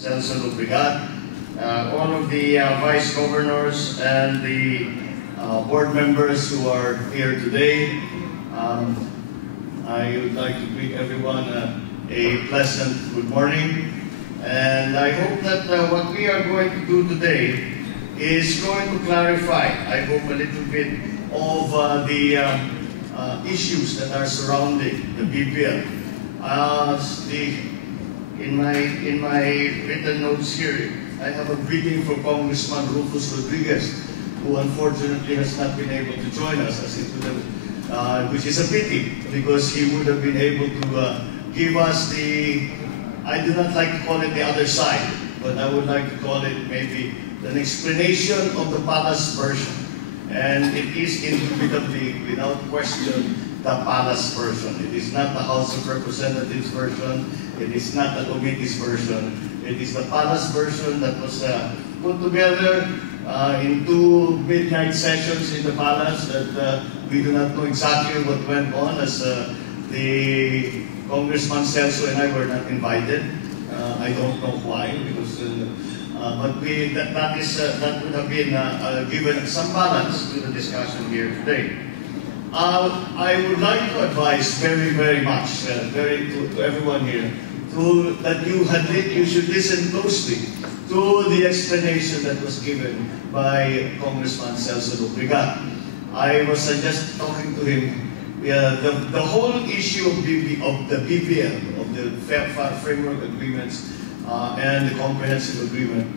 Celso Lubregat, all of the vice governors and the board members who are here today. I would like to greet everyone a pleasant good morning. And I hope that what we are going to do today is going to clarify, I hope, a little bit of the issues that are surrounding the BPL. In my written notes here, I have a greeting for Congressman Rufus Rodriguez, who unfortunately has not been able to join us, as it would have, which is a pity, because he would have been able to give us the, I do not like to call it the other side, but I would like to call it maybe an explanation of the palace version. And it is indubitably, without question, the palace version. It is not the House of Representatives version. It is not the committee's version. It is the palace version that was put together in 2 midnight sessions in the palace that we do not know exactly what went on, as the Congressman Celso and I were not invited. I don't know why, because but that would have been given some balance to the discussion here today. I would like to advise very much, to everyone here, that you should listen closely to the explanation that was given by Congressman Celso Lubregat. I was just talking to him. The whole issue of the BPL, of the framework agreements and the comprehensive agreement,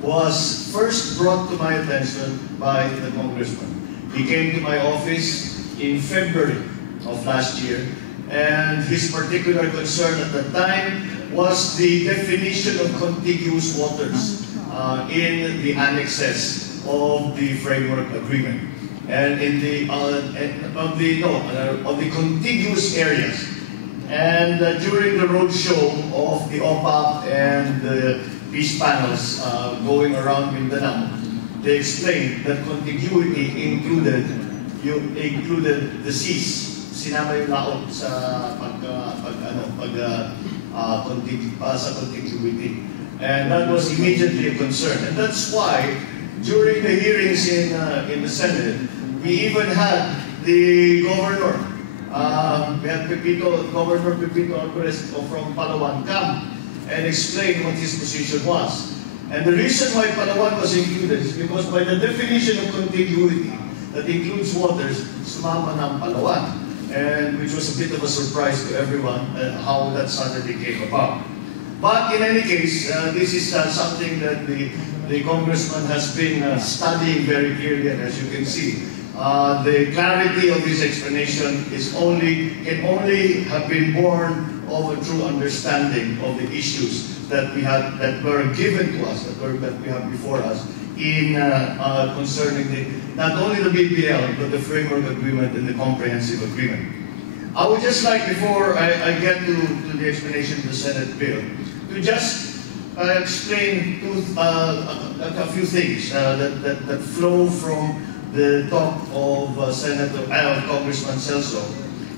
was first brought to my attention by the congressman. He came to my office in February of last year, and his particular concern at the time was the definition of contiguous waters in the annexes of the framework agreement, and in the of the contiguous areas. And during the roadshow of the OPAP and the peace panels going around Mindanao, they explained that contiguity included the seas. Sinama yung laot sa contiguity. And that was immediately a concern. And that's why during the hearings in the Senate, we even had the governor, we had Governor Pepito Alvarez from Palawan come and explain what his position was. And the reason why Palawan was included is because by the definition of contiguity, that includes waters, sumama ng Palawan, and which was a bit of a surprise to everyone how that suddenly came about. But in any case, this is something that the congressman has been studying very clearly, and as you can see, the clarity of his explanation can only have been born of a true understanding of the issues that were given to us, that we have before us, in concerning not only the BPL, but the framework agreement and the comprehensive agreement. I would just like, before I get to the explanation of the Senate bill, to just explain a few things that flow from the talk of Congressman Celso.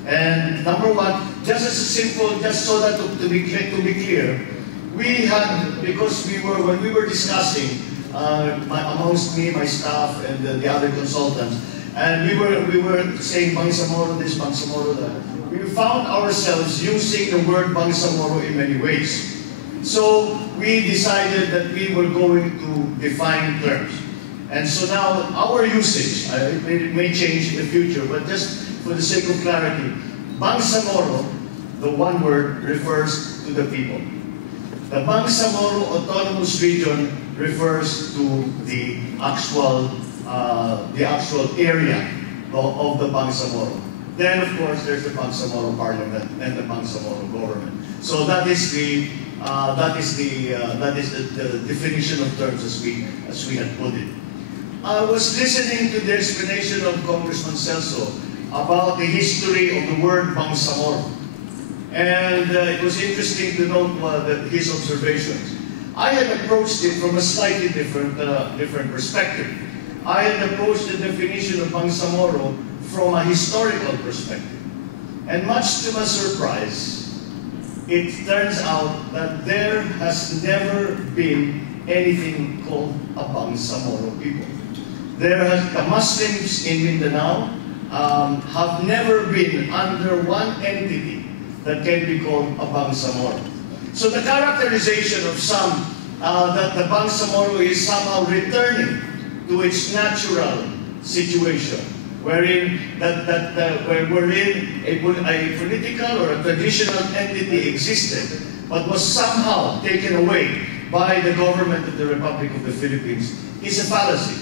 And number one, just as a simple, just so that to be clear, we had, because when we were discussing amongst me, my staff, and the other consultants, and we were saying Bangsamoro this, Bangsamoro that, we found ourselves using the word Bangsamoro in many ways. So we decided that we were going to define terms. And so now our usage, it may change in the future, but just for the sake of clarity, Bangsamoro, the one word, refers to the people. The Bangsamoro Autonomous Region refers to the actual area of the Bangsamoro. Then, of course, there's the Bangsamoro Parliament and the Bangsamoro government. So that is the definition of terms as we had put it. I was listening to the explanation of Congressman Celso about the history of the word Bangsamoro. And it was interesting to note his observations. I had approached it from a slightly different perspective. I had approached the definition of Bangsamoro from a historical perspective. And much to my surprise, it turns out that there has never been anything called a Bangsamoro people. The Muslims in Mindanao have never been under one entity that can be called a Bangsamoro. So the characterization of some that the Bangsamoro is somehow returning to its natural situation, wherein a political or a traditional entity existed, but was somehow taken away by the government of the Republic of the Philippines, is a fallacy.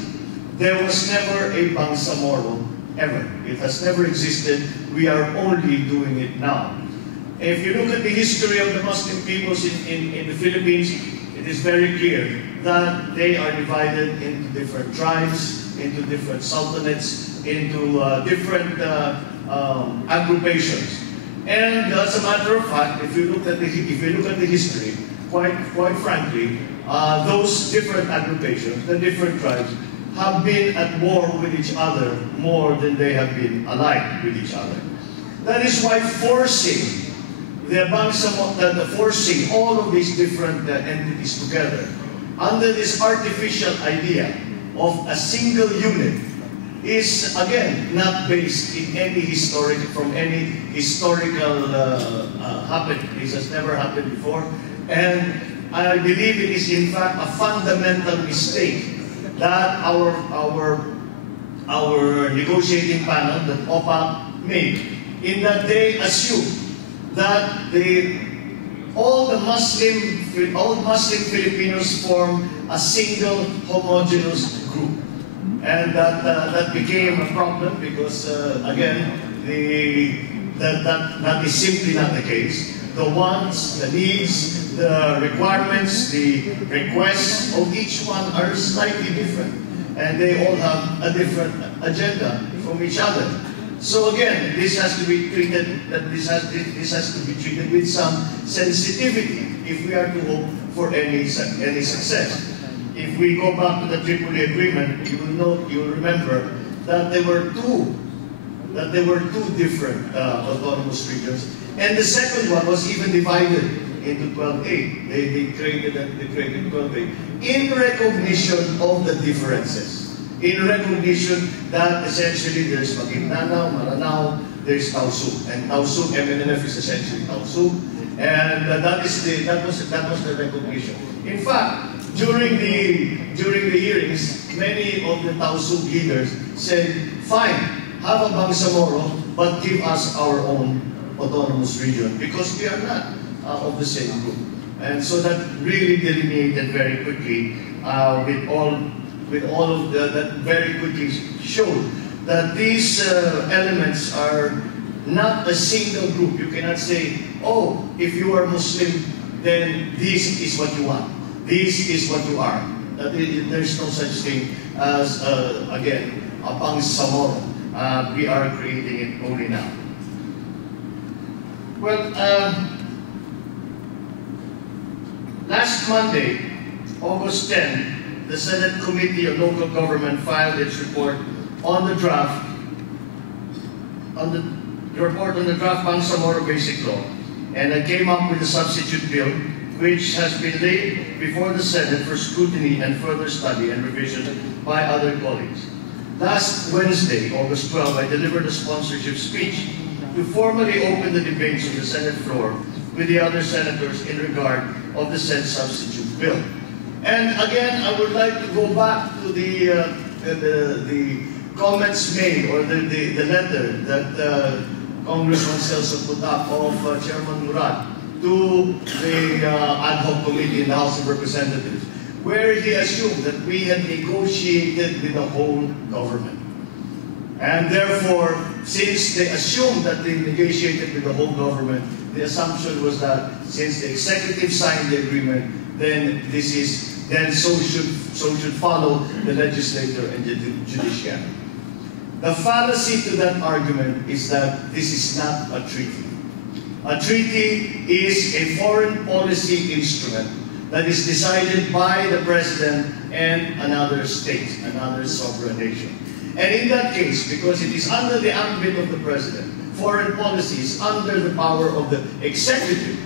There was never a Bangsamoro ever. It has never existed. We are only doing it now. If you look at the history of the Muslim peoples in the Philippines, it is very clear that they are divided into different tribes, into different sultanates, into different agrupations. And as a matter of fact, if you look at the history, quite frankly, those different agrupations, the different tribes, have been at war with each other more than they have been allied with each other. That is why forcing forcing all of these different entities together under this artificial idea of a single unit is, again, not based in any historical happening. This has never happened before. And I believe it is, in fact, a fundamental mistake that our negotiating panel, that OPA, made, in that they assumed that all Muslim Filipinos form a single homogeneous group. And that became a problem because, again, that is simply not the case. The wants, the needs, the requirements, the requests of each one are slightly different. And they all have a different agenda from each other. So again, this has to be treated. This has to be treated with some sensitivity if we are to hope for any success. If we go back to the Tripoli Agreement, you will remember that there were two different autonomous regions, and the second one was even divided into 12A. They created 12A in recognition of the differences. In recognition that essentially there's Maguindanao, Maranao, there's Tausug, and Tausug, MNLF is essentially Tausug, and that was the recognition. In fact, during the hearings, many of the Tausug leaders said, "Fine, have a Bangsamoro, but give us our own autonomous region because we are not of the same group." And so that really delineated very quickly with all of that very quickly showed that these elements are not a single group. You cannot say, oh, if you are Muslim, then this is what you want. This is what you are. There's no such thing as, again, a Bangsamoro. We are creating it only now. Well, last Monday, August 10, the Senate Committee on Local Government filed its report on the draft Bangsamoro Basic Law, and it came up with a substitute bill which has been laid before the Senate for scrutiny and further study and revision by other colleagues. Last Wednesday, August 12, I delivered a sponsorship speech to formally open the debates on the Senate floor with the other senators in regard of the said substitute bill. And again, I would like to go back to the comments made, or the letter that Congressman Celso put up of Chairman Murad to the ad hoc committee in the House of Representatives, where he assumed that we had negotiated with the whole government. And therefore, since they assumed that they negotiated with the whole government, the assumption was that since the executive signed the agreement, then so should follow the legislature and the judiciary. The fallacy to that argument is that this is not a treaty. A treaty is a foreign policy instrument that is decided by the president and another state, another sovereign nation. And in that case, because it is under the ambit of the president, foreign policy is under the power of the executive,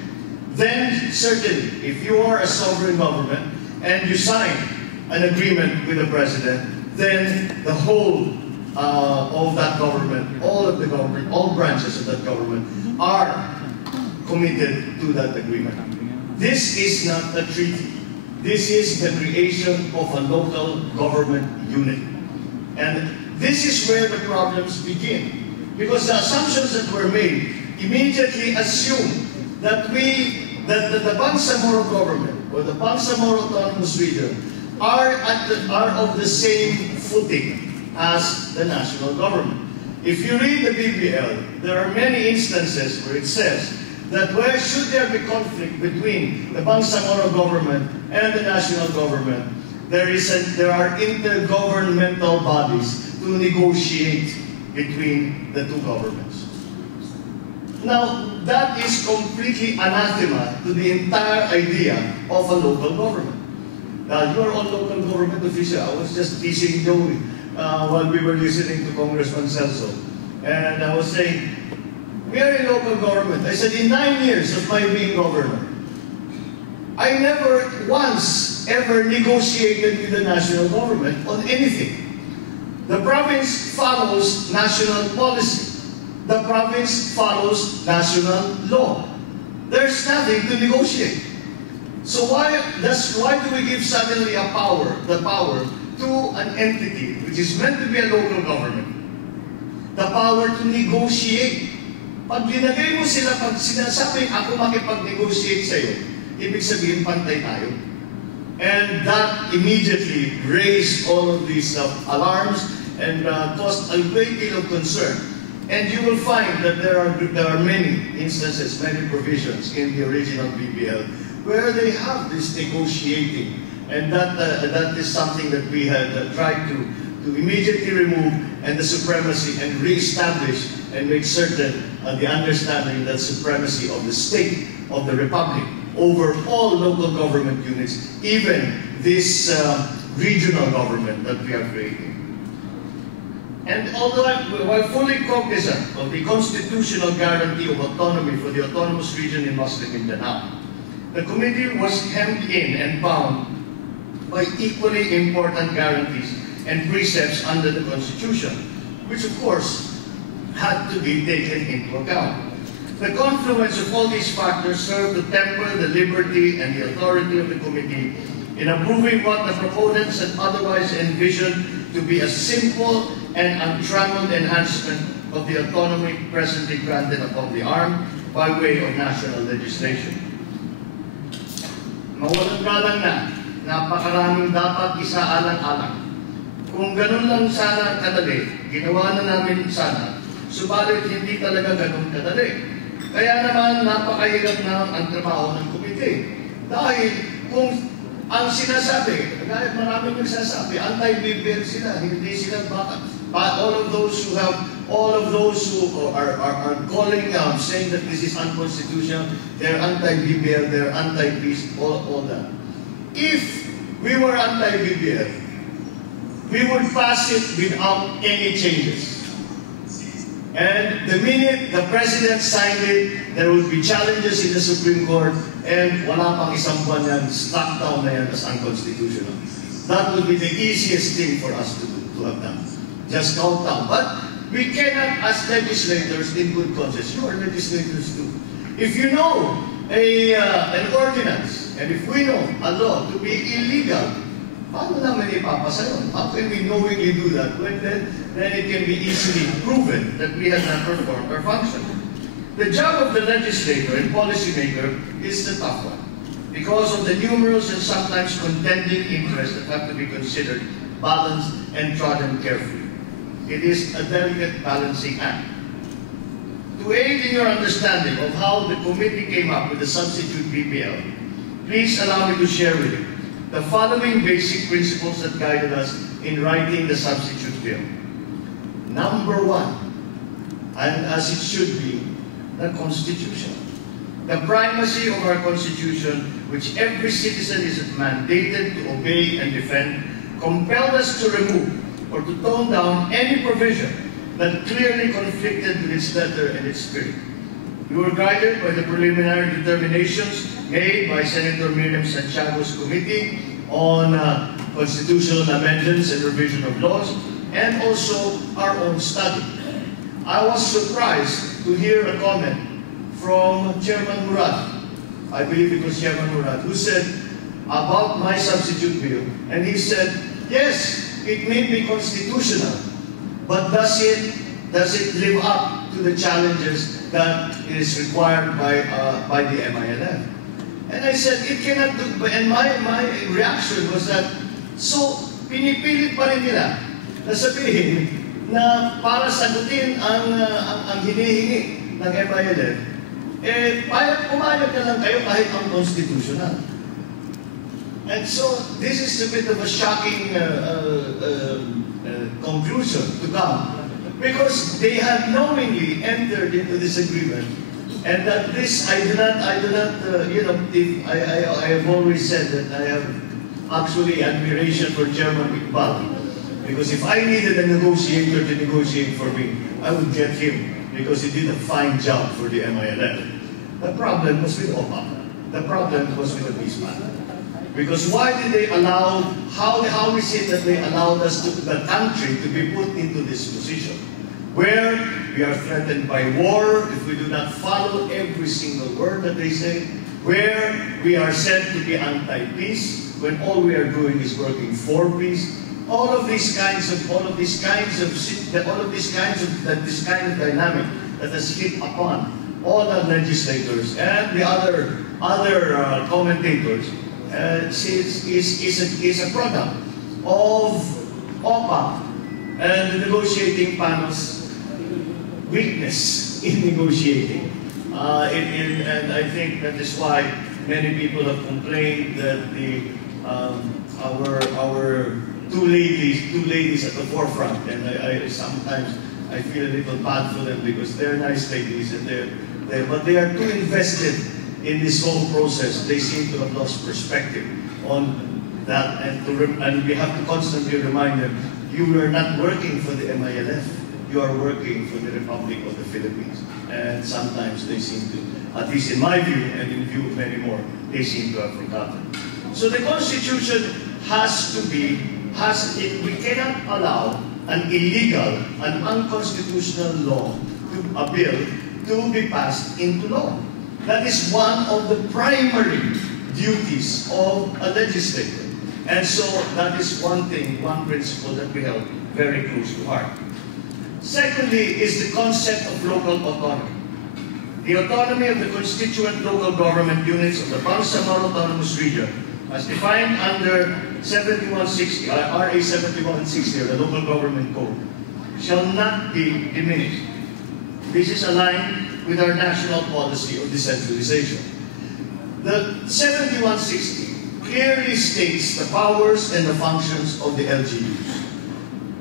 then certainly, if you are a sovereign government and you sign an agreement with the president, then the whole of that government, all of the government, all branches of that government are committed to that agreement. This is not a treaty. This is the creation of a local government unit. And this is where the problems begin. Because the assumptions that were made immediately assume that the Bangsamoro government or the Bangsamoro Autonomous Region are of the same footing as the national government. If you read the BBL, there are many instances where it says that where should there be conflict between the Bangsamoro government and the national government, there are intergovernmental bodies to negotiate between the two governments. Now, that is completely anathema to the entire idea of a local government. Now, you are all local government official. I was just teasing Joey while we were listening to Congressman Celso. And I was saying, we are in local government. I said, in 9 years of my being governor, I never once ever negotiated with the national government on anything. The province follows national policy. The province follows national law. There's nothing to negotiate. So why do we give suddenly the power to an entity which is meant to be a local government? The power to negotiate. Pag linagay mo sila, pag sinasabing ako makipag-negotiate sa'yo, ibig sabihin pantay tayo. And that immediately raised all of these alarms and caused a great deal of concern. And you will find that there are many instances, many provisions in the original BBL where they have this negotiating. And that is something that we had tried to immediately remove, and the supremacy and re-establish and make certain the understanding that supremacy of the state, of the republic, over all local government units, even this regional government that we are creating. And although while fully cognizant of the constitutional guarantee of autonomy for the autonomous region in Muslim Mindanao, the committee was hemmed in and bound by equally important guarantees and precepts under the Constitution, which of course had to be taken into account. The confluence of all these factors served to temper the liberty and the authority of the committee in approving what the proponents had otherwise envisioned to be a simple and untrammeled enhancement of the autonomy presently granted upon the arm by way of national legislation. Mawalang galang na, napakaraming dapat isaalang-alang. Kung ganun lang sana kadali, ginawa na namin sana, subalit hindi talaga ganun kadali. Kaya naman napakahirap na ang trabaho ng komite. Dahil kung ang sinasabi, kaya maraming nagsasabi, anti-BBL sila, hindi sila baka. All of those who are calling out, saying that this is unconstitutional, they're anti-BBL, they're anti-peace, all that. If we were anti-BBL, we would pass it without any changes. And the minute the President signed it, there would be challenges in the Supreme Court, and wala pang isang buwan yan, struck down na yan as unconstitutional. That would be the easiest thing for us to do, to have done. Just count down. But we cannot, as legislators, in good conscience, you are legislators too. If you know an ordinance, and if we know a law to be illegal, paano naman ipapasa yun? How can we knowingly do that when then it can be easily proven that we have not performed our function? The job of the legislator and policymaker is the tough one because of the numerous and sometimes contending interests that have to be considered, balanced, and trodden carefully. It is a delicate balancing act. To aid in your understanding of how the committee came up with the substitute BBL, please allow me to share with you the following basic principles that guided us in writing the substitute bill. Number one, and as it should be, the Constitution. The primacy of our Constitution, which every citizen is mandated to obey and defend, compelled us to remove or to tone down any provision that clearly conflicted with its letter and its spirit. We were guided by the preliminary determinations made by Senator Miriam Santiago's committee on constitutional amendments and revision of laws, and also our own study. I was surprised to hear a comment from Chairman Murad, I believe it was Chairman Murad, who said about my substitute bill, and he said, yes, it may be constitutional, but does it live up to the challenges that is required by the MILF? And I said, it cannot do, and my reaction was that, so pinipilit pa rin nila na sabihin na para sagutin ang hinihingi ng MILF, pumayag na lang kayo kahit ang constitutional. And so, this is a bit of a shocking conclusion to come, because they have knowingly entered into this agreement, and that this, I do not, you know, I have always said that I have actually admiration for Chairman Iqbal, because if I needed a negotiator to negotiate for me, I would get him, because he did a fine job for the MILF. The problem was with OPA. The problem was with the peace plan. Because why did they allow, how is it that they allowed us, the country, to be put into this position, where we are threatened by war if we do not follow every single word that they say, where we are said to be anti-peace, when all we are doing is working for peace. This kind of dynamic that has hit upon all the legislators and the other commentators is a product of OPA and the negotiating panel's weakness in negotiating. And I think that is why many people have complained that our two ladies at the forefront, and I sometimes I feel a little bad for them because they're nice ladies, and but they are too invested in this whole process. They seem to have lost perspective on that, and we have to constantly remind them, you are not working for the MILF, you are working for the Republic of the Philippines. And sometimes they seem to, at least in my view, and in view of many more, they seem to have forgotten. So the Constitution has to be, we cannot allow an illegal, an unconstitutional law, a bill, to be passed into law. That is one of the primary duties of a legislator. And so that is one thing, one principle that we held very close to heart. Secondly is the concept of local autonomy. The autonomy of the constituent local government units of the Bangsamoro Autonomous Region, as defined under 7160, RA 7160, or the Local Government Code, shall not be diminished. This is aligned with our national policy of decentralization. The 7160 clearly states the powers and the functions of the LGUs.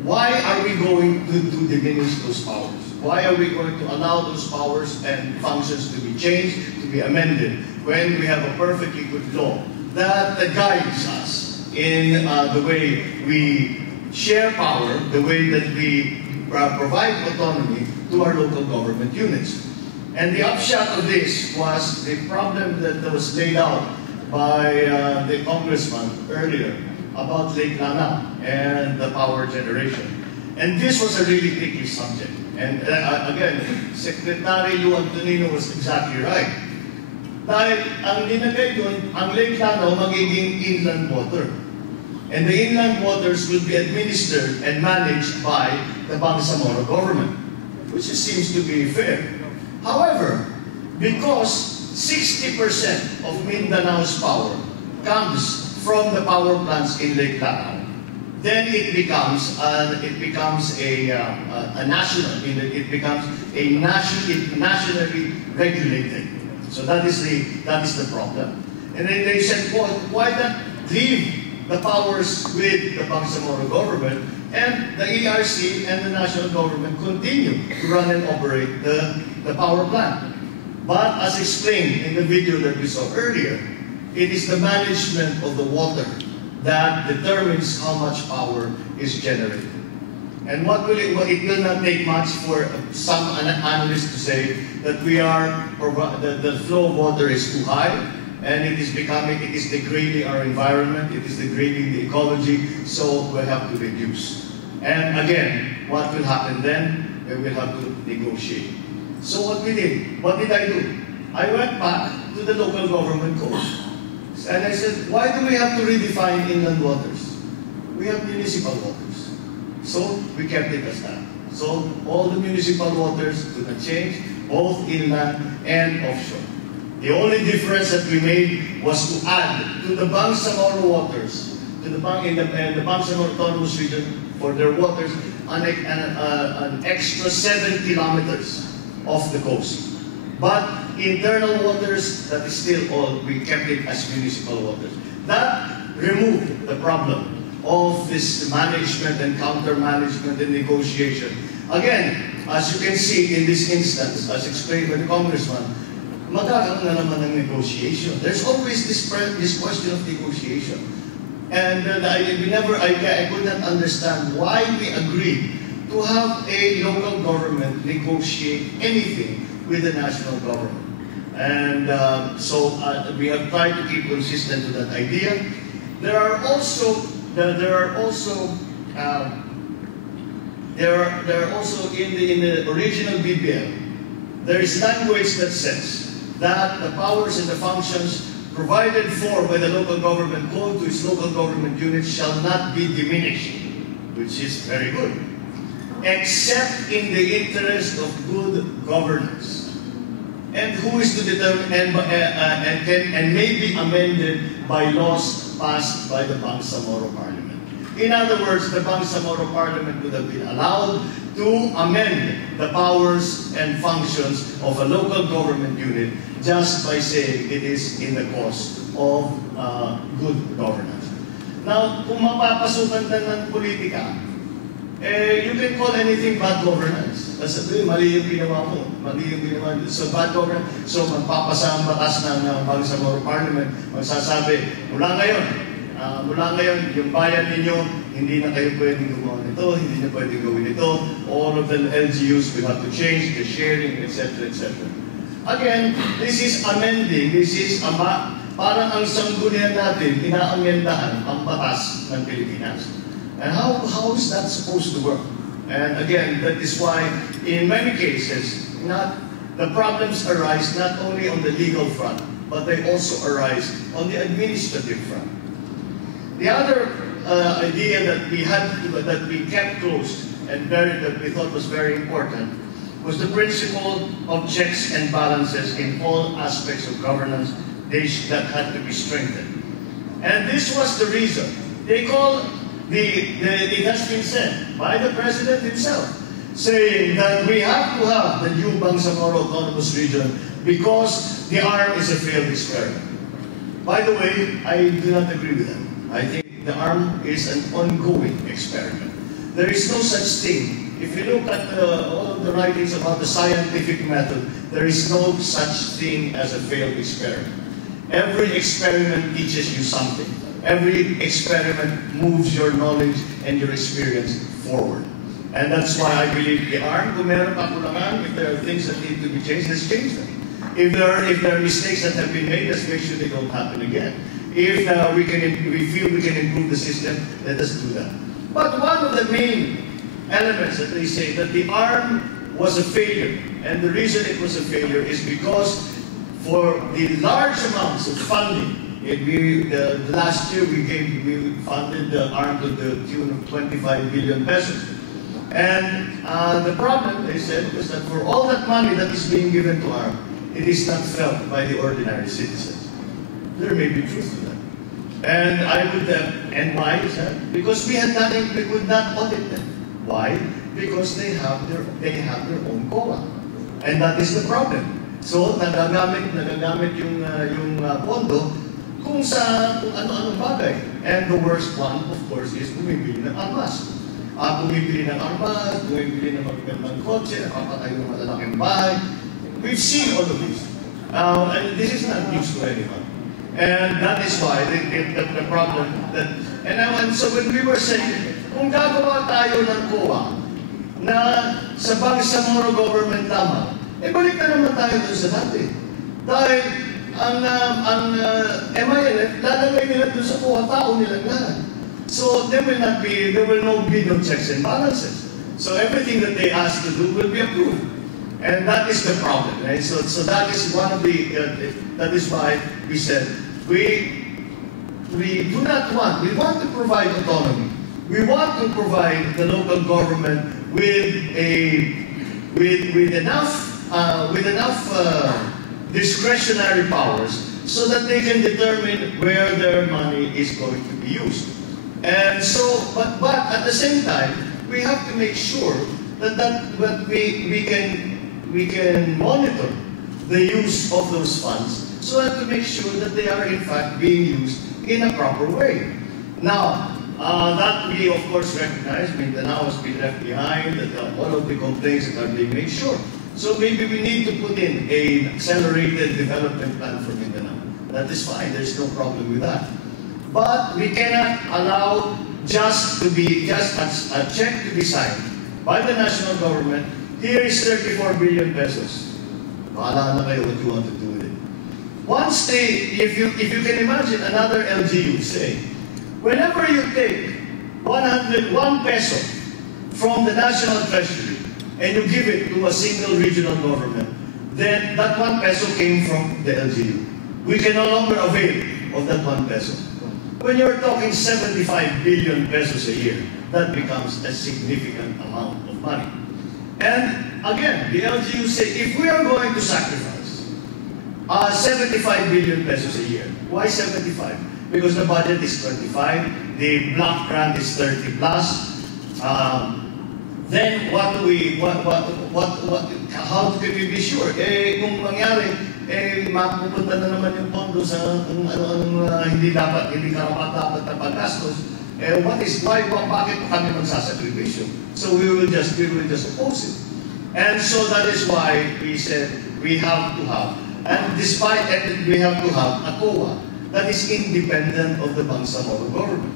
Why are we going to diminish those powers? Why are we going to allow those powers and functions to be changed, to be amended, when we have a perfectly good law that guides us in the way we share power, the way that we provide autonomy to our local government units? And the upshot of this was the problem that was laid out by the congressman earlier about Lake Lanao and the power generation. And this was a really tricky subject. And again, Secretary Lou Antonino was exactly right. Dahil ang dinagay doon, ang Lake Lanao magiging inland water. And the inland waters will be administered and managed by the Bangsamoro government, which seems to be fair. However, because 60% of Mindanao's power comes from the power plants in Lake Lanao, then it becomes a nationally regulated. So that is the problem. And then they said, well, why not leave the powers with the Bangsamoro government, and the ERC and the national government continue to run and operate the power plant? But as explained in the video that we saw earlier, it is the management of the water that determines how much power is generated. And it will not take much for some analysts to say that the flow of water is too high, and it is degrading our environment, it is degrading the ecology, so we have to reduce. And again, what will happen then? We will have to negotiate. So what did I do? I went back to the local government code. And I said, why do we have to redefine inland waters? We have municipal waters. So we kept it as that. So all the municipal waters do not change, both inland and offshore. The only difference that we made was to add to the Bangsamoro waters, to the Bangsamoro Autonomous Region, for their waters, an extra 7 kilometers off the coast. But internal waters, that is still all, we kept it as municipal waters. That removed the problem of this management and counter-management and negotiation. Again, as you can see in this instance, as explained by the Congressman, magkakaroon na naman ng negotiation. There's always this question of negotiation. And I could not understand why we agreed to have a local government negotiate anything with the national government. And so we have tried to keep consistent to that idea. There are also in the original BBL, there is language that says that the powers and the functions provided for by the local government code to its local government units shall not be diminished, which is very good, except in the interest of good governance. And who is to determine and may be amended by laws passed by the Bangsamoro Parliament. In other words, the Bangsamoro Parliament would have been allowed to amend the powers and functions of a local government unit just by saying it is in the cause of good governance. Now, kung mapapasukan ka ng politika, you can call anything bad governance. Sabi, mali yung ginawa mo. Mali yung ginawa mo. So, bad governance. So, magpapasa ang batas ng Bangsamoro Parliament. Magsasabi, mula ngayon, yung bayan ninyo, hindi na kayo pwedeng gumawa nito, hindi na pwedeng gawin ito. All of the LGUs will have to change, the sharing, etc., etc. Again, this is amending. This is parang ang sanggunian natin, inaamendahan ang batas ng Pilipinas. And how is that supposed to work? And again, that is why in many cases, the problems arise not only on the legal front, but they also arise on the administrative front. The other idea that we kept close and that we thought was very important was the principle of checks and balances in all aspects of governance that had to be strengthened. And this was the reason. It has been said by the President himself, saying that we have to have the new Bangsamoro Autonomous Region because the ARM is a failed experiment. By the way, I do not agree with that. I think the ARM is an ongoing experiment. There is no such thing. If you look at all of the writings about the scientific method, there is no such thing as a failed experiment. Every experiment teaches you something. Every experiment moves your knowledge and your experience forward. And that's why I believe the ARM, kung meron kakulangan, if there are things that need to be changed, let's change them. If there are mistakes that have been made, let's make sure they don't happen again. If we feel we can improve the system, let us do that. But one of the main elements that they say that the ARM was a failure, and the reason it was a failure is because for the large amounts of funding, last year we funded the ARM to the tune of 25 billion pesos. And the problem, they said, was that for all that money that is being given to ARM, it is not felt by the ordinary citizens. There may be truth to that. And why is that? Because we could not audit them. Why? Because they have their own COA. And that is the problem. So, nagagamit yung pondo kung ano-anong bagay. And the worst one, of course, is bumibili ng armas. Bumibili ng armas, bumibili ng magagandang kotse, nakapatay ng malalaking bahay. We've seen all of this. And this is not news to anyone. And that is why the problem that, and so when we were saying, kung gagawa tayo ng COA na sa Bangsamoro government tama, balik na naman tayo doon sa dati. Dahil ang MILF, lalagay nila doon sa COA, tao nilang lahat. So there will be no checks and balances. So everything that they ask to do will be approved. And that is the problem, right? So that is one of the, that is why we said, we do not want, we want to provide autonomy. We want to provide the local government with enough discretionary powers so that they can determine where their money is going to be used. And so, but at the same time, we have to make sure that we can monitor the use of those funds so as to make sure that they are in fact being used in a proper way. Now, that we of course recognize Mindanao has been left behind, that all of the complaints that are being made, sure. So maybe we need to put in an accelerated development plan for Mindanao. That is fine, there's no problem with that. But we cannot allow just a check to be signed by the national government. Here is 34 billion pesos. Bahala na kayo what you want to do with it. Once if you can imagine another LGU say, whenever you take 101 peso from the national treasury and you give it to a single regional government, then that 1 peso came from the LGU. We can no longer avail of that 1 peso. When you're talking 75 billion pesos a year, that becomes a significant amount of money. And again, the LGU say, if we are going to sacrifice 75 billion pesos a year, why 75? Because the budget is 25, the block grant is 30 plus. Then what do we? How can we be sure? Kung mangyari, mapupunta na naman yung pondo sa hindi karapat-dapat na paggastos. Bakit kami magsasakripisyo? So we will just oppose it. And so that is why we said we have to have, and despite that, we have to have a COA that is independent of the Bangsamoro government.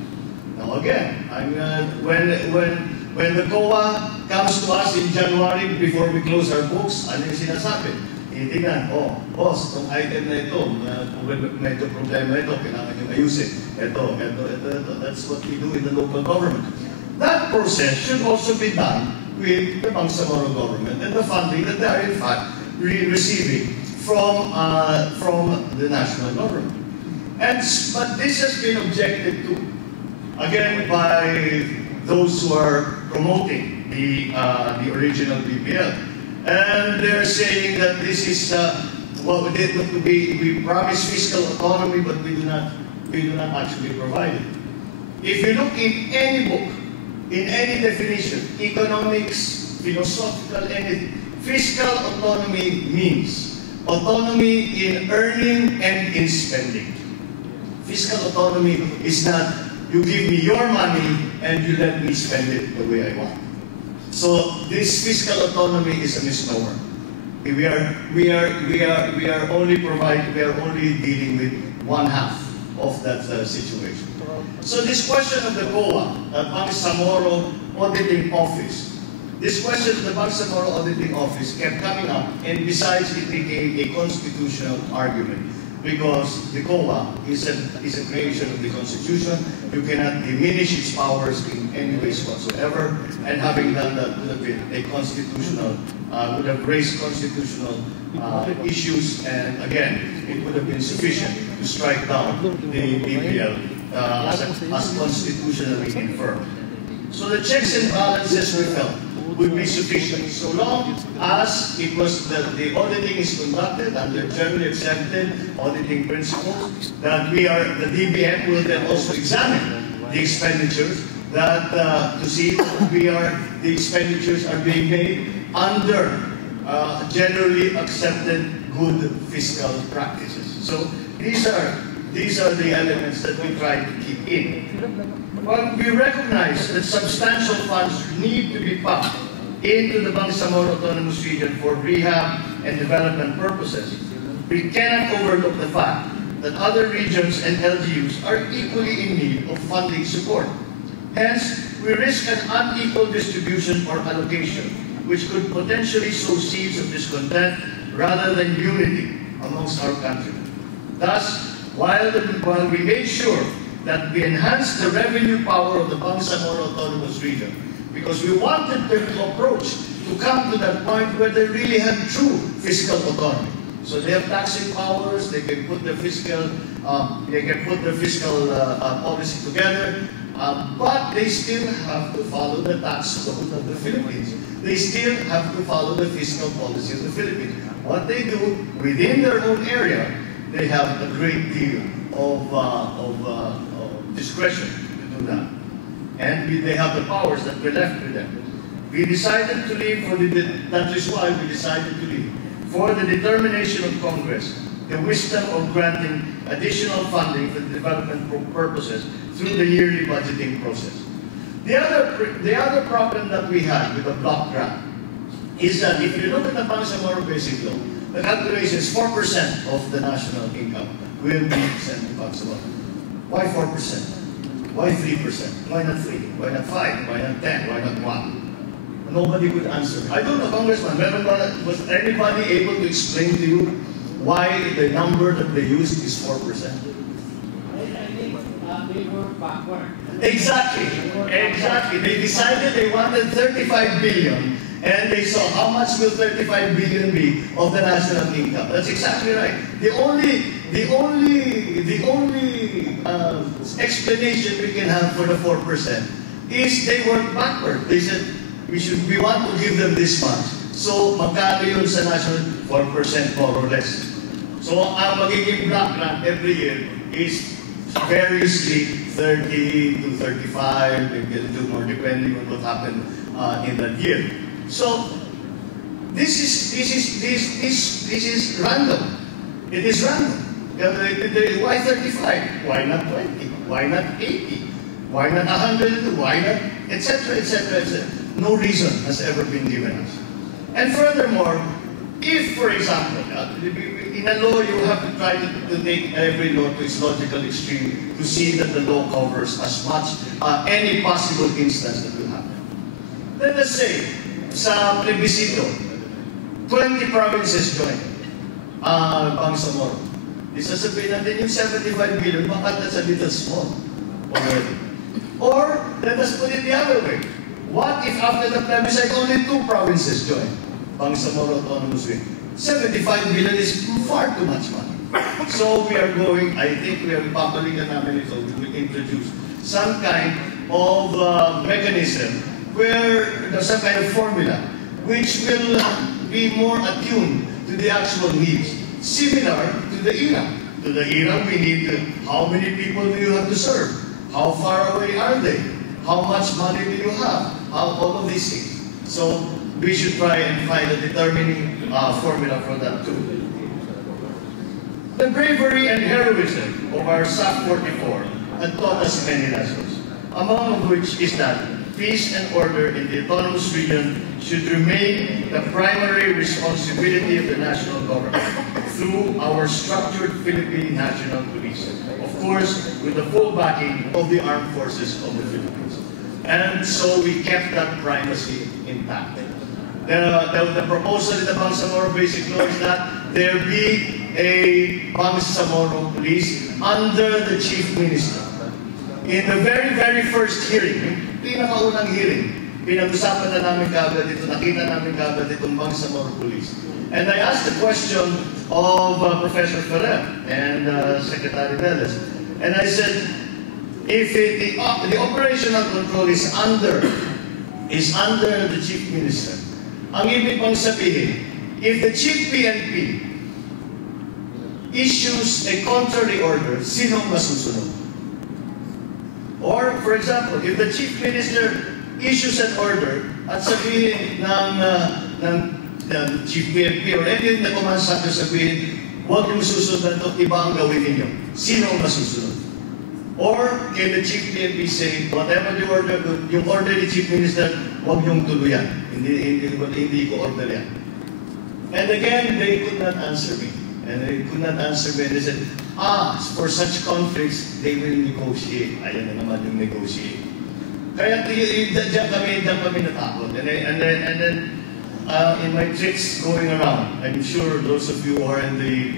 Now again, when the COA comes to us in January before we close our books, ano yung sinasabi? Tingnan, boss, itong item na ito, medyo problema ito, kailangan nyo ayusin. Ito. That's what we do in the local government. That process should also be done with the Bangsamoro government and the funding that they are in fact receiving from the national government. But this has been objected to, again, by those who are promoting the original BPL. And they're saying that this is we promise fiscal autonomy, but we do not actually provide it. If you look in any book, in any definition, economics, philosophical, anything, fiscal autonomy means autonomy in earning and in spending. Fiscal autonomy is not you give me your money and you let me spend it the way I want. So this fiscal autonomy is a misnomer. We are only dealing with one half of that situation. So this question of the COA, the Bangsamoro Auditing Office, this question of the Bangsamoro Auditing Office kept coming up, and besides it became a constitutional argument. Because the COA is a creation of the Constitution. You cannot diminish its powers in any ways whatsoever. And having done that would have been a constitutional, would have raised constitutional issues. And again, it would have been sufficient to strike down the BPL as constitutionally infirm. So the checks and balances we felt would be sufficient, so long as it was that the auditing is conducted under generally accepted auditing principles, that the DBM will then also examine the expenditures, that to see if the expenditures are being made under generally accepted good fiscal practices. So these are the elements that we try to keep in. But we recognize that substantial funds need to be pumped into the Bangsamoro Autonomous Region for rehab and development purposes. We cannot overlook the fact that other regions and LGUs are equally in need of funding support. Hence, we risk an unequal distribution or allocation, which could potentially sow seeds of discontent rather than unity amongst our country. Thus, while we made sure that we enhanced the revenue power of the Bangsamoro Autonomous Region, because we wanted them to approach, to come to that point where they really have true fiscal autonomy. So they have taxing powers, they can put their fiscal, policy together, but they still have to follow the tax code of the Philippines. They still have to follow the fiscal policy of the Philippines. What they do within their own area, they have a great deal of discretion to do that. And they have the powers that were left with them. We decided to leave that is why we decided to leave. For the determination of Congress, the wisdom of granting additional funding for development purposes through the yearly budgeting process. The other problem that we had with the block grant is that if you look at the Bangsamoro Basic Law, the calculation is 4% of the national income will be sent to Bangsamoro. Why 4%? Why 3%? Why not 3? Why not 5? Why not 10? Why not 1? Nobody could answer. I don't know, Congressman, was anybody able to explain to you why the number that they used is 4%? I think they were backward. Exactly. They decided they wanted 35 billion, and they saw how much will 35 billion be of the national income. That's exactly right. The only explanation we can have for the 4% is they worked backward. They said, we want to give them this much. So, magkano yun sa national 4% more or less. So, ang magiging block grant every year is variously 30 to 35, maybe a little more depending on what happened in that year. So, this is random. It is random. Why 35? Why not 20? Why not 80? Why not 100? Why not? Etc. etc. etc. No reason has ever been given us. And furthermore, if, for example, in a law you have to try to take every law to its logical extreme to see that the law covers as much any possible instance that will happen. Let us say, sa plebiscito, 20 provinces join Bangsamoro. Isasabihin natin yung 75 billion, baka that's a little small already. Or, let us put it the other way. What if after the plebiscite only 2 provinces join Bangsamoro Autonomous Region? 75 billion is far too much money. So we are going, I think we are papalikan namin ito, we will introduce some kind of mechanism where there's some kind of formula which will be more attuned to the actual needs. Similar to the IRA. To the IRA, we need how many people do you have to serve? How far away are they? How much money do you have? All of these things. So we should try and find a determining formula for that too. The bravery and heroism of our SAF 44 had taught us many lessons, among which is that peace and order in the autonomous region should remain the primary responsibility of the national government through our structured Philippine National Police, of course, with the full backing of the armed forces of the Philippines. And so we kept that primacy intact. The proposal in the Bangsamoro Basic Law is that there be a Bangsamoro Police under the Chief Minister. In the very, very first hearing, pinakaunang hearing, pinag-usapan na namin kaagad ito, nakita namin kaagad itong Bangsamoro Police. And I asked the question of Professor Ferrer and Secretary Veles. And I said, if the operational control is under the Chief Minister, ang ibig pang sabihin, if the Chief PNP issues a contrary order, sinong masusunod? Or, for example, if the Chief Minister issues an order at sabihin ng Chief PNP or any na command center sabihin, huwag yung susunod ito, iba ang gawin ninyo. Sino ang masusunod? Or can the Chief PNP say, whatever the order, yung order ni Chief Minister, huwag yung tuluyan. Hindi ko order yan. And again, they could not answer me. And they could not answer me. And they said, for such conflicts, they will negotiate. Ayan na naman yung negotiate. Kaya diyan kami natakot. And then in my trips going around, I'm sure those of you who are in the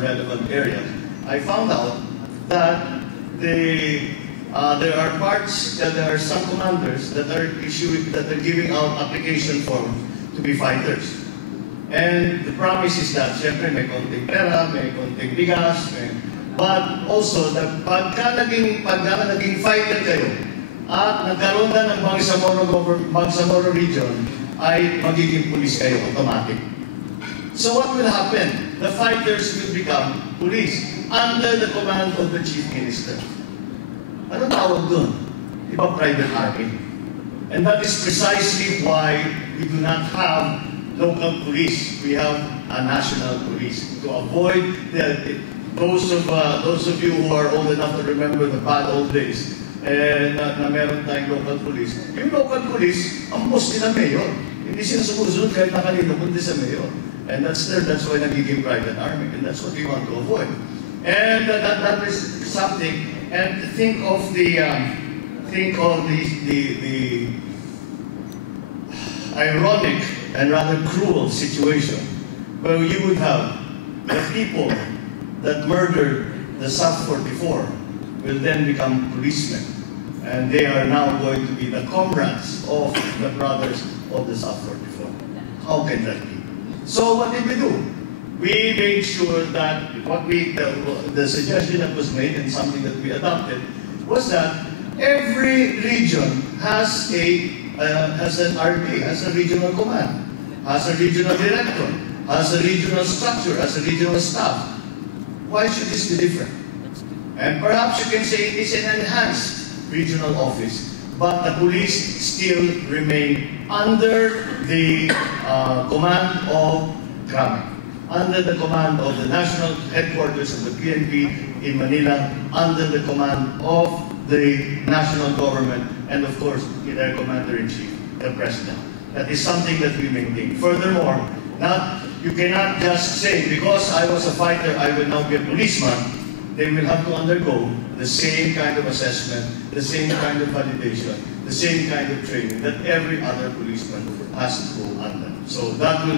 relevant areas, I found out that there are some commanders that are giving out application forms to be fighters. And the promise is that, syempre, may konting pera, may konting bigas, but also, pagka naging fighter kayo, at nagkaroon na ng Bangsamoro region, ay magiging police kayo, automatic. So what will happen? The fighters will become police under the command of the Chief Minister. Ano tawag dun? Diba private army? And that is precisely why we do not have local police. We have a national police to avoid those of you who are old enough to remember the bad old days na meron tayong local police. Yung local police, ang boss nila mayor. Hindi sila sumusunod kahit na kanino, kundi sa mayor. And that's why nagiging private army. And that's what we want to avoid. And that is something. And think of the ironic and rather cruel situation where you would have the people that murdered the Sub-44 will then become policemen. And they are now going to be the comrades of the brothers of the Sub-44. How can that be? So what did we do? We made sure that the suggestion that was made and something that we adopted was that every region has an RP, has a regional command, has a regional director, has a regional structure, has a regional staff. Why should this be different? And perhaps you can say it is an enhanced regional office, but the police still remain under the command of CRAME, under the command of the national headquarters of the PNP in Manila, under the command of the national government, and of course, their commander-in-chief, the president. That is something that we maintain. Furthermore, you cannot just say, because I was a fighter, I will now be a policeman. They will have to undergo the same kind of assessment, the same kind of validation, the same kind of training that every other policeman has to go under. So that I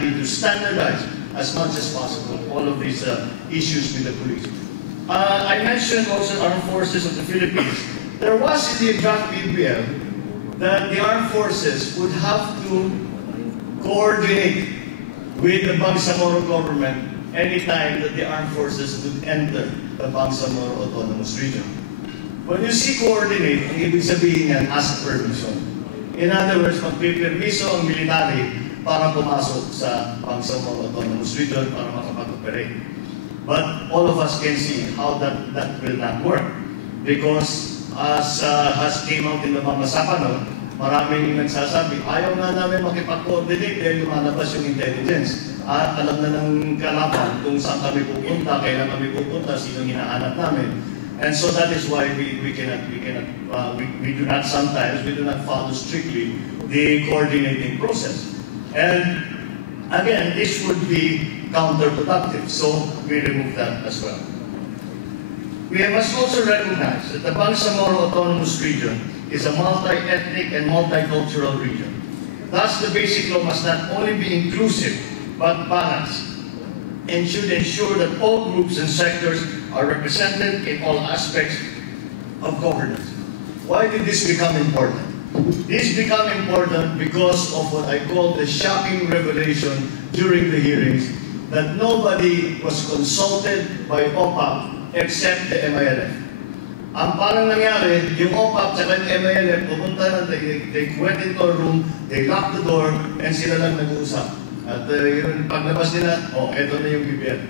need to standardize as much as possible all of these issues with the police. I mentioned also Armed Forces of the Philippines. There was in the draft BBL that the Armed Forces would have to coordinate with the Bangsamoro government anytime that the Armed Forces would enter the Bangsamoro Autonomous Region. When you see coordinate, ang ibig sabihin yan, ask permission. In other words, magpipermiso ang military para pumasok sa Bangsamoro Autonomous Region para makapag-operate. But all of us can see how that will not work. Because as came out in the mga sapano, maraming nagsasabi, ayaw nga namin makipag-coordinate dahil lumalabas yung intelligence. At alam na ng kalaban kung saan kami pupunta, kailan kami pupunta, sino hinahanap namin. And so that is why we do not follow strictly the coordinating process. And again, this would be counterproductive, so we remove that as well. We must also recognize that the Bangsamoro Autonomous Region is a multi-ethnic and multicultural region. Thus, the basic law must not only be inclusive, but balanced, and should ensure that all groups and sectors are represented in all aspects of governance. Why did this become important? This became important because of what I call the shocking revelation during the hearings that nobody was consulted by OPAP except the MILF. Ang parang nangyari, yung OPAP sa MILF, pupunta na, they went into a room, they locked the door, and sila lang nag-uusap. At yun, paglabas nila, eto na yung BBL.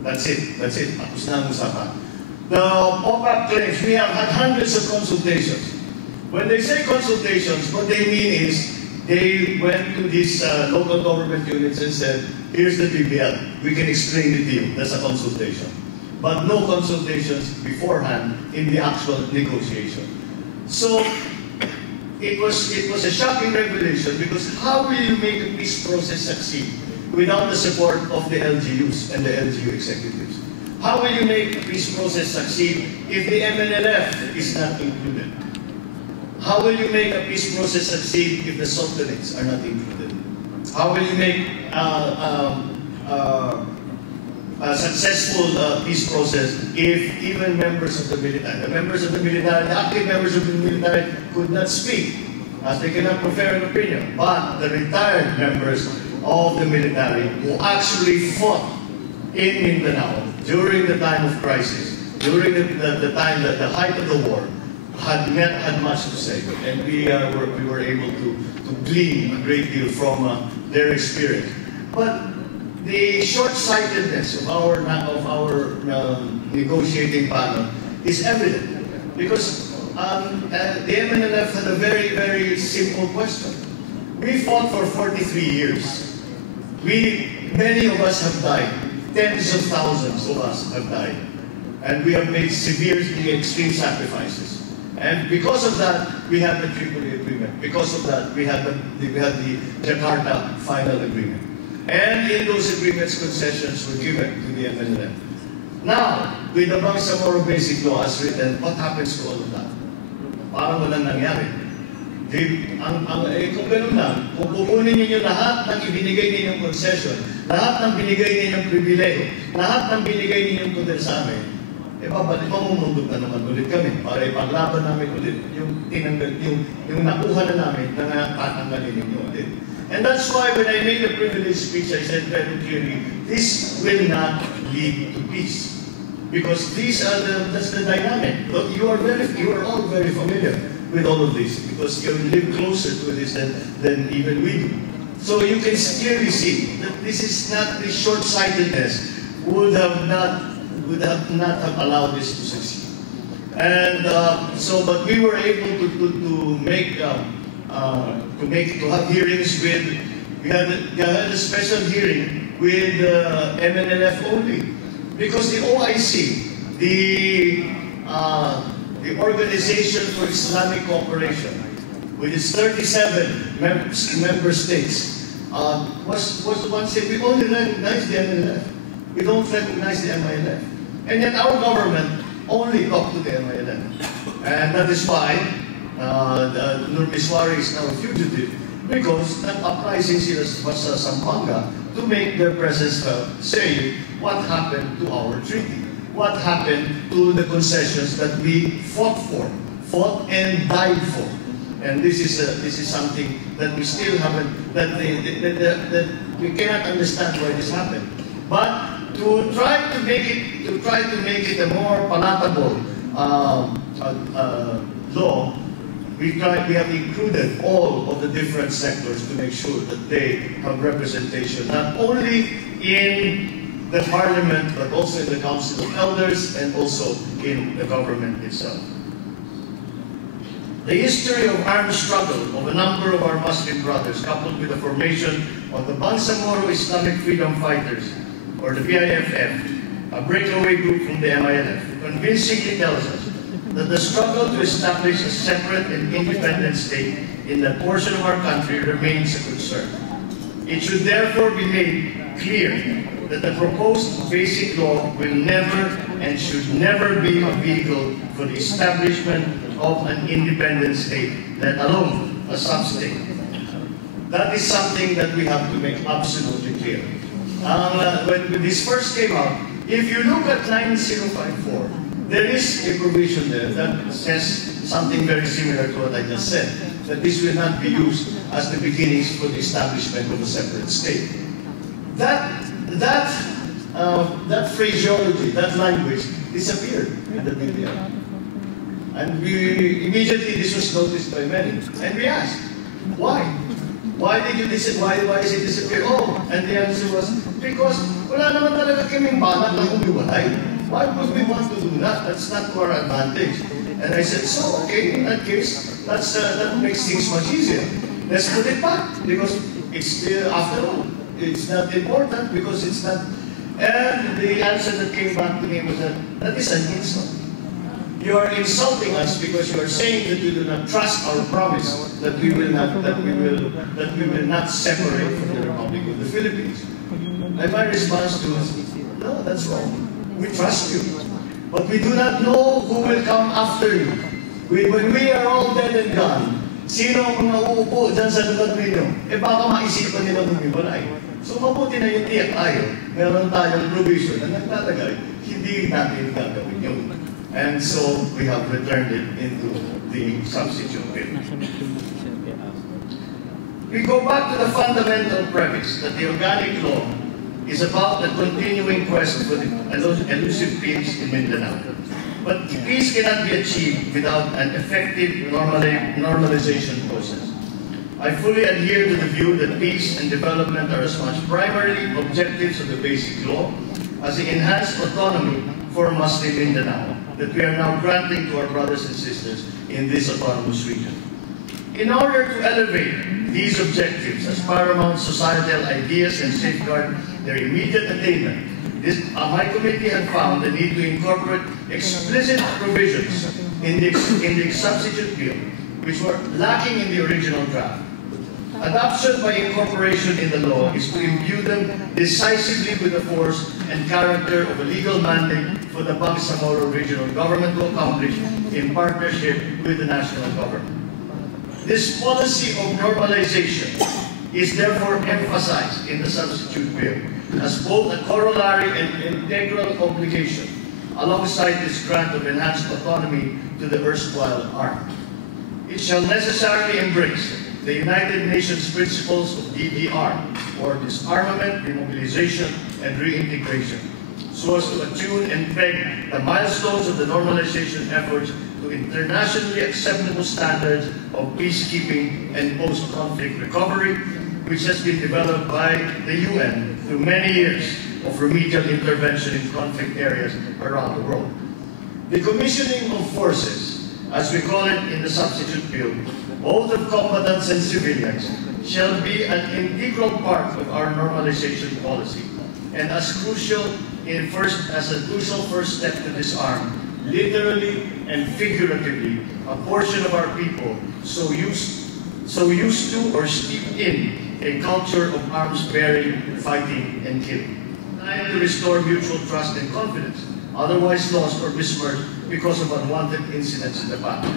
That's it. Tapos na ang usapan. The OPAP claims we have had hundreds of consultations. When they say consultations, what they mean is they went to these local government units and said, here's the BBL. We can explain it to you. That's a consultation. But no consultations beforehand in the actual negotiation. So it was a shocking revelation because how will you make a peace process succeed without the support of the LGUs and the LGU executives? How will you make the peace process succeed if the MNLF is not included? How will you make a peace process succeed if the sultanates are not included? How will you make a successful peace process if even members of the military, the active members of the military could not speak, as they cannot prefer an opinion, but the retired members of the military who actually fought in Mindanao during the time of crisis, during the time that the height of the war, had much to say, and we were able to glean a great deal from their experience. But the short-sightedness of our negotiating panel is evident because the MNLF had a very, very simple question. We fought for 43 years. Many of us have died. Tens of thousands of us have died. And we have made severe, extreme sacrifices. And because of that, we had the Tripoli Agreement. Because of that, we had the Jakarta Final Agreement. And in those agreements, concessions were given to the MNLF. Now, with the Bangsamoro Basic Law as written, what happens to all of that? Parang walang nangyari. Kung ganun lang, kung kukunin ninyo lahat ng ibinigay ninyong concession, lahat ng binigay ninyong pribileyo, lahat ng binigay ninyong poder sa amin, mamumundot na naman ulit kami para ipaglaban namin ulit yung nakuha na namin na tatanggalin ninyo ulit. And that's why when I made the privilege speech, I said very clearly, this will not lead to peace. Because that's the dynamic. But you are all very familiar with all of this because you live closer to this than even we do. So you can clearly see that this is not the short-sightedness would not have allowed this to succeed. And but we were able to have hearings with. We had a special hearing with MNLF only because the OIC, the Organization for Islamic Cooperation, with its 37 member states, was the one saying we only recognize the MNLF. We don't recognize the MILF. And yet our government only talked to the MILF. And that is why Nur Miswari is now a fugitive, because uprising sila sa Sampanga to make their presence say what happened to our treaty, what happened to the concessions that we fought and died for. And this is something that we still haven't, that we cannot understand why this happened. But to try to make it a more palatable law, we have included all of the different sectors to make sure that they have representation not only in the Parliament but also in the Council of Elders and also in the government itself. The history of armed struggle of a number of our Muslim brothers, coupled with the formation of the Bangsamoro Islamic Freedom Fighters, or the BIFF, a breakaway group from the MILF, convincingly tells us that the struggle to establish a separate and independent state in that portion of our country remains a concern. It should therefore be made clear that the proposed basic law will never and should never be a vehicle for the establishment of an independent state, let alone a sub-state. That is something that we have to make absolutely clear. When this first came out, if you look at 9054, there is a provision there that says something very similar to what I just said, that this will not be used as the beginnings for the establishment of a separate state. That phraseology, that language, disappeared in the media. And immediately this was noticed by many. And we asked, why? Why did you why is it disappear? Oh, and the answer was, because wala naman talaga kaming balak na humiwalay. Why would we want to do that? That's not to our advantage. And I said, so okay, in that case, that makes things much easier. Let's put it back, because it's after all, it's not important because it's not. And the answer that came back to me was that is an insult. You are insulting us because you are saying that you do not trust our promise that we will not separate from the Republic of the Philippines. And my response to is, no, that's wrong. We trust you. But we do not know who will come after you. When we are all dead and gone, sino ang nauupo dyan sa lugar ninyo? Eh baka maisipan nila humiwalay. So mabuti na yung tiyak tayo. Meron tayong provision na nagtatagay, hindi natin gagawin yun. And so we have returned it into the substitute bill. We go back to the fundamental premise that the organic law is about the continuing quest for the elusive peace in Mindanao. But peace cannot be achieved without an effective normalization process. I fully adhere to the view that peace and development are as much primary objectives of the basic law as the enhanced autonomy for Muslim Mindanao that we are now granting to our brothers and sisters in this autonomous region. In order to elevate these objectives as paramount societal ideas and safeguard their immediate attainment, my committee had found the need to incorporate explicit provisions in the substitute bill, which were lacking in the original draft. Adoption by incorporation in the law is to imbue them decisively with the force and character of a legal mandate for the Bangsamoro regional government to accomplish in partnership with the national government. This policy of normalization is therefore emphasized in the substitute bill as both a corollary and integral obligation alongside this grant of enhanced autonomy to the erstwhile armed. It shall necessarily embrace the United Nations principles of DDR, or disarmament, demobilization, and reintegration, so as to attune and peg the milestones of the normalization efforts to internationally acceptable standards of peacekeeping and post-conflict recovery, which has been developed by the UN through many years of remedial intervention in conflict areas around the world. The commissioning of forces, as we call it in the substitute bill, both of combatants and civilians, shall be an integral part of our normalization policy, and as a crucial first step to disarm, literally and figuratively, a portion of our people so used to or steeped in a culture of arms-bearing, fighting, and killing. Time to restore mutual trust and confidence, otherwise lost or besmirched because of unwanted incidents in the past,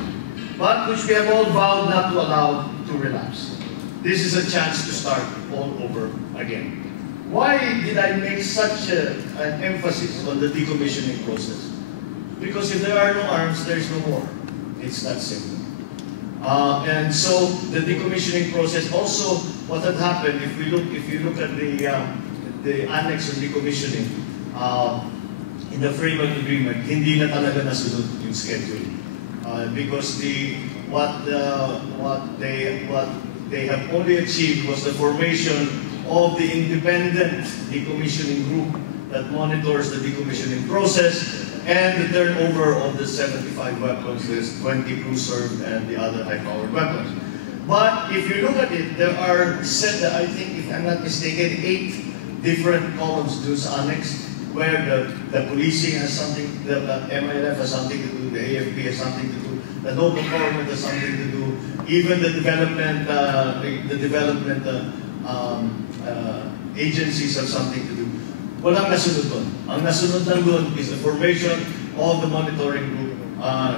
but which we have all vowed not to allow to relapse. This is a chance to start all over again. Why did I make such an emphasis on the decommissioning process? Because if there are no arms, there's no war. It's that simple. And so the decommissioning process, also what had happened, if you look at the annex on decommissioning, in the framework agreement, hindi na talaga nasunod yung schedule. Because what they have only achieved was the formation of the independent decommissioning group that monitors the decommissioning process and the turnover of the 75 weapons, there's 20 crew-served and the other high-powered weapons. But if you look at it, there are I think, if I'm not mistaken, 8 different columns to this annex, where the policing has something, the MILF has something to do, the AFP has something to do, the local government has something to do, even the development agencies have something to do. Walang nasunod doon. Ang nasunod lang doon is the formation of the monitoring group,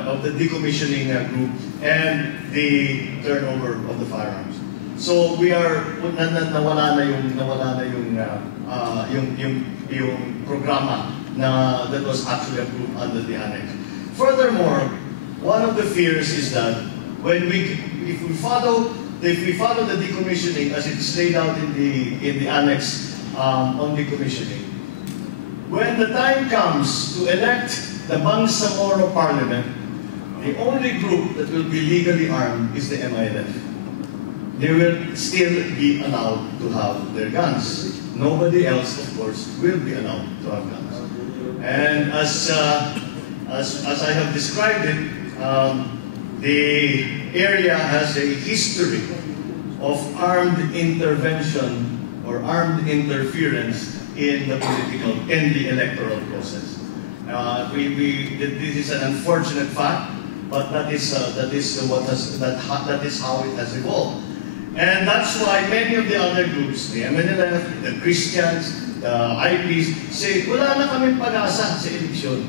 of the decommissioning group, and the turnover of the firearms. So we are nawala na yung programa that was actually approved under the annex. Furthermore, one of the fears is that if we follow the decommissioning as it's laid out in the annex on decommissioning, when the time comes to elect the Bangsamoro Parliament, the only group that will be legally armed is the MILF. They will still be allowed to have their guns. Nobody else, of course, will be allowed to have guns. And as I have described it, the area has a history of armed intervention or armed interference in the electoral process. This is an unfortunate fact, but that is how it has evolved. And that's why many of the other groups, the MNLF, the Christians, the IPs, say, wala na kaming pag-asa sa eleksyon.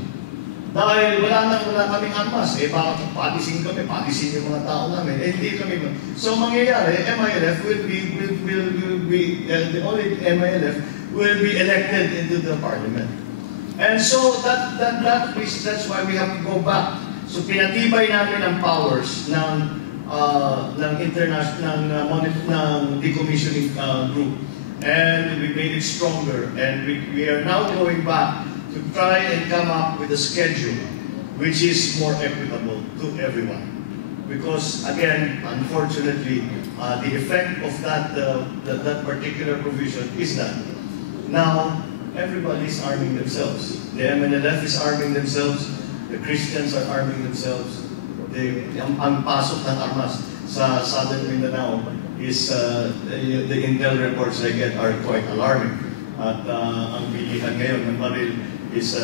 Dahil wala kaming armas. Eh, bakit patisin kami, patisin yung mga tao namin. Eh, hindi kami. So, mangyayari, MILF will be the only MILF will be elected into the parliament. And so, that's why we have to go back. So, pinatibay namin ang powers ng decommissioning group, and we made it stronger. And we are now going back to try and come up with a schedule which is more equitable to everyone. Because again, unfortunately, the effect of that particular provision is that now everybody is arming themselves. The MNLF is arming themselves. The Christians are arming themselves. Ang pasok ng armas sa Southern Mindanao is, the intel reports I get are quite alarming. At ang bilihan ngayon ng baril is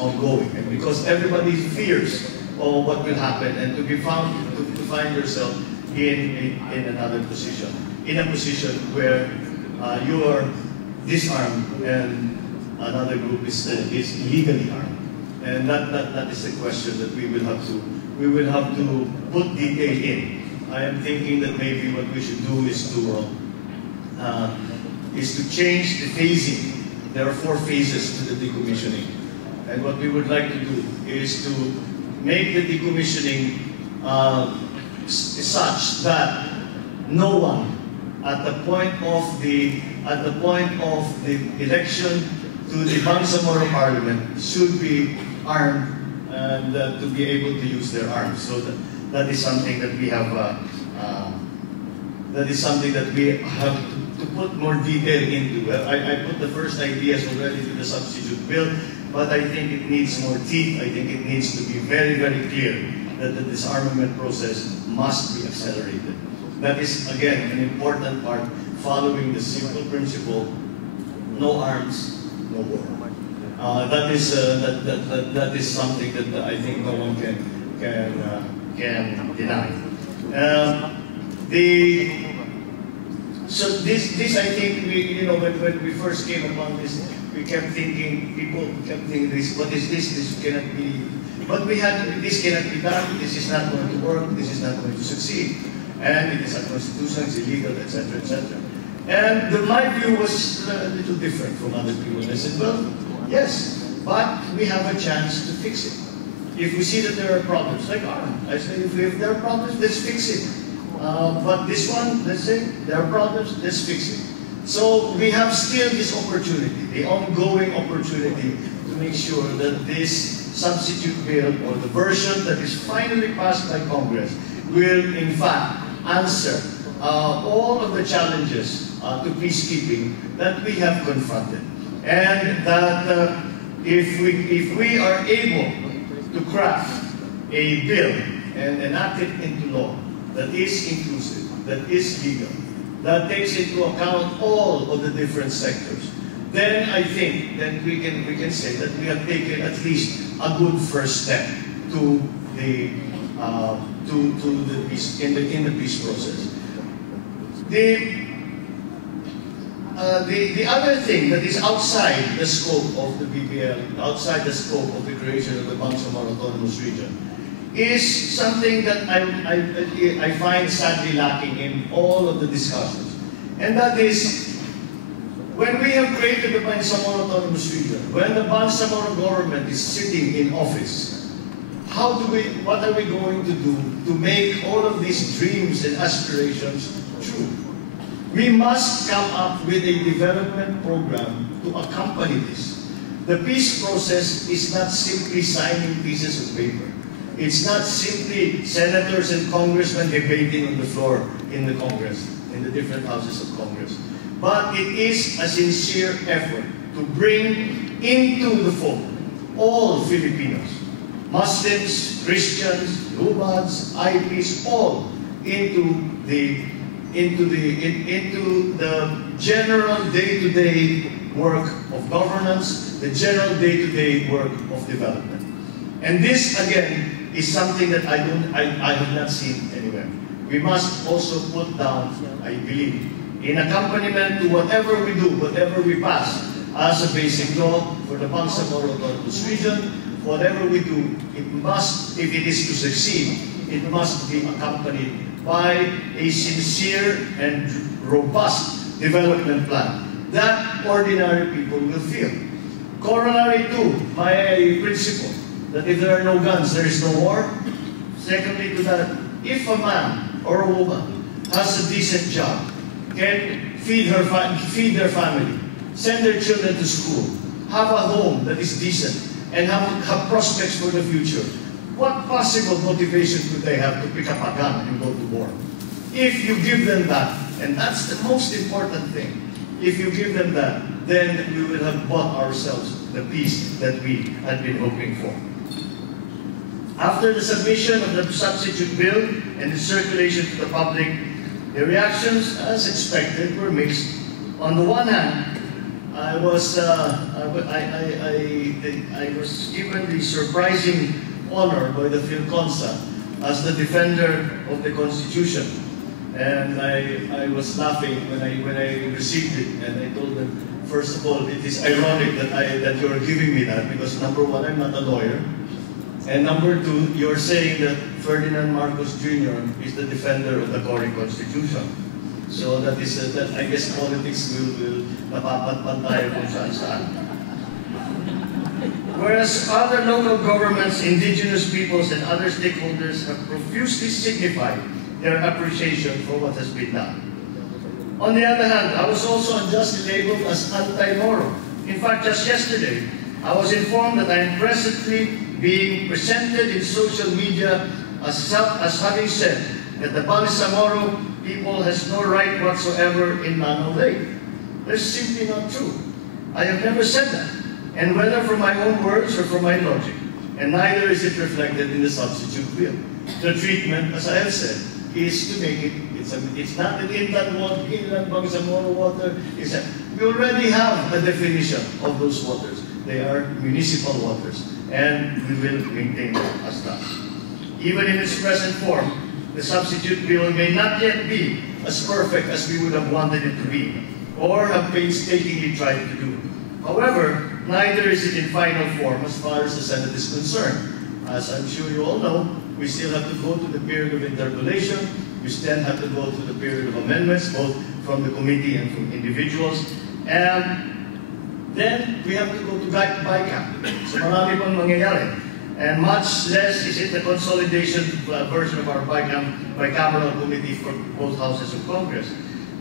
ongoing. And because everybody fears what will happen, and to find yourself in another position, in a position where you are disarmed and another group is legally armed. And that is the question that we will have to put detail in. I am thinking that maybe what we should do is to change the phasing. There are 4 phases to the decommissioning. And what we would like to do is to make the decommissioning such that no one at the point of the election to the Bangsamoro Parliament should be armed and to be able to use their arms. So that is something that we have to put more detail into. I put the first ideas already to the substitute bill, but I think it needs more teeth. I think it needs to be very, very clear that the disarmament process must be accelerated. That is, again, an important part, following the simple principle, no arms, no war. That is something that I think no one can deny. So this I think when we first came upon this, people kept thinking what is this? This cannot be. But this cannot be done. This is not going to work. This is not going to succeed, and it is unconstitutional. It's illegal, etc., etc. And my view was a little different from other people. And I said, well, yes, but we have a chance to fix it. If we see that there are problems, like I said, if there are problems, let's fix it. But this one, let's say, there are problems, let's fix it. So we have still this opportunity, the ongoing opportunity to make sure that this substitute bill, or the version that is finally passed by Congress, will in fact answer all of the challenges to peacekeeping that we have confronted. And that if we are able to craft a bill and enact it into law that is inclusive, that is legal, that takes into account all of the different sectors, then I think that we can say that we have taken at least a good first step to the peace in the peace process. The other thing that is outside the scope of the BBL, outside the scope of the creation of the Bangsamoro Autonomous Region, is something that I find sadly lacking in all of the discussions. And that is, when we have created the Bangsamoro Autonomous Region, when the Bangsamoro government is sitting in office, what are we going to do to make all of these dreams and aspirations true? We must come up with a development program to accompany this. The peace process is not simply signing pieces of paper. It's not simply senators and congressmen debating on the floor in the Congress, in the different houses of Congress. But it is a sincere effort to bring into the fold all Filipinos, Muslims, Christians, Lubads, IPs, all into the general day-to-day work of governance, the general day-to-day work of development. And this, again, is something that I have not seen anywhere. we must also put down, I believe, in accompaniment to whatever we do, whatever we pass as a basic law for the Bangsamoro Autonomous Region, whatever we do, it must, if it is to succeed, it must be accompanied by a sincere and robust development plan that ordinary people will feel. Corollary to my principle that if there are no guns, there is no war. Secondly to that, if a man or a woman has a decent job, can feed their family, send their children to school, have a home that is decent, and have prospects for the future, what possible motivation could they have to pick up a gun and go to war? If you give them that, and that's the most important thing, if you give them that, then we will have bought ourselves the peace that we had been hoping for. After the submission of the substitute bill and its circulation to the public, the reactions, as expected, were mixed. On the one hand, I was given the surprising honor by the PhilConsa as the defender of the Constitution, and I was laughing when I received it, and I told them, first of all, it is ironic that you are giving me that, because number one, I'm not a lawyer. And number two, you're saying that Ferdinand Marcos Jr. is the defender of the Cory Constitution. So that is, I guess politics will napapatpan tayo kung saan-saan. Whereas other local governments, indigenous peoples, and other stakeholders have profusely signified their appreciation for what has been done. On the other hand, I was also unjustly labeled as anti-Moro. In fact, just yesterday, I was informed that I am presently being presented in social media as having said that the Bangsamoro people has no right whatsoever in Manong Lake. That's simply not true. I have never said that, and whether from my own words or from my logic, and neither is it reflected in the substitute bill. The treatment, as I have said, is to make it, it's not an inland Bangsamoro water, it's that we already have a definition of those waters. They are municipal waters, and we will maintain them as such. Even in its present form, the substitute bill may not yet be as perfect as we would have wanted it to be, or have painstakingly tried to do. However, neither is it in final form as far as the Senate is concerned. As I'm sure you all know, we still have to go to the period of interpellation, we still have to go to the period of amendments, both from the committee and from individuals, and then we have to go to BICAM. So marami pang mangyayari. And much less is it the consolidation version of our bicameral committee for both houses of Congress.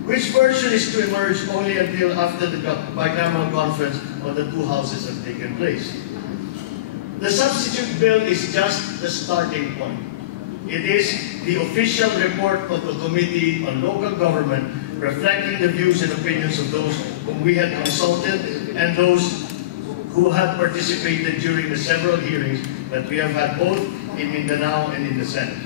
Which version is to emerge only until after the bicameral conference of the two houses have taken place. The substitute bill is just the starting point. It is the official report of the Committee on Local Government, reflecting the views and opinions of those whom we had consulted and those who had participated during the several hearings that we have had both in Mindanao and in the Senate.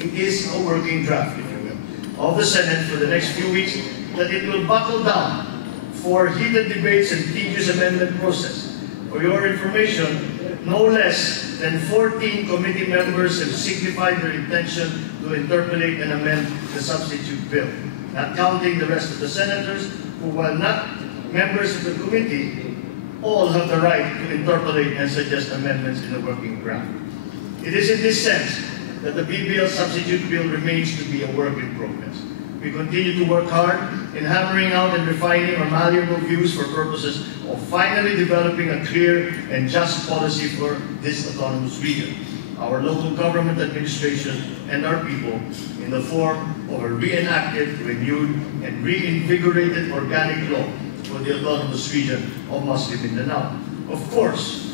It is a working draft, if you will, of the Senate for the next few weeks, that it will buckle down for heated debates and tedious amendment process. For your information, no less than 14 committee members have signified their intention to interpolate and amend the substitute bill, not counting the rest of the senators who, while not members of the committee, all have the right to interpolate and suggest amendments in the working draft. It is in this sense that the BBL substitute bill remains to be a work in progress. We continue to work hard in hammering out and refining our malleable views for purposes of finally developing a clear and just policy for this autonomous region, our local government administration, and our people in the form of a reenacted, renewed, and reinvigorated organic law for the autonomous region of Muslim Mindanao. Of course,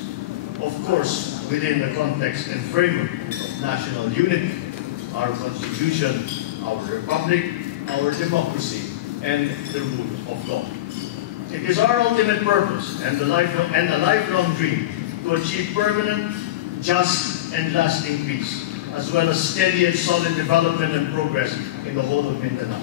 within the context and framework of national unity, our constitution, our republic, our democracy, and the rule of law. It is our ultimate purpose and a lifelong dream to achieve permanent, just, and lasting peace, as well as steady and solid development and progress in the whole of Mindanao,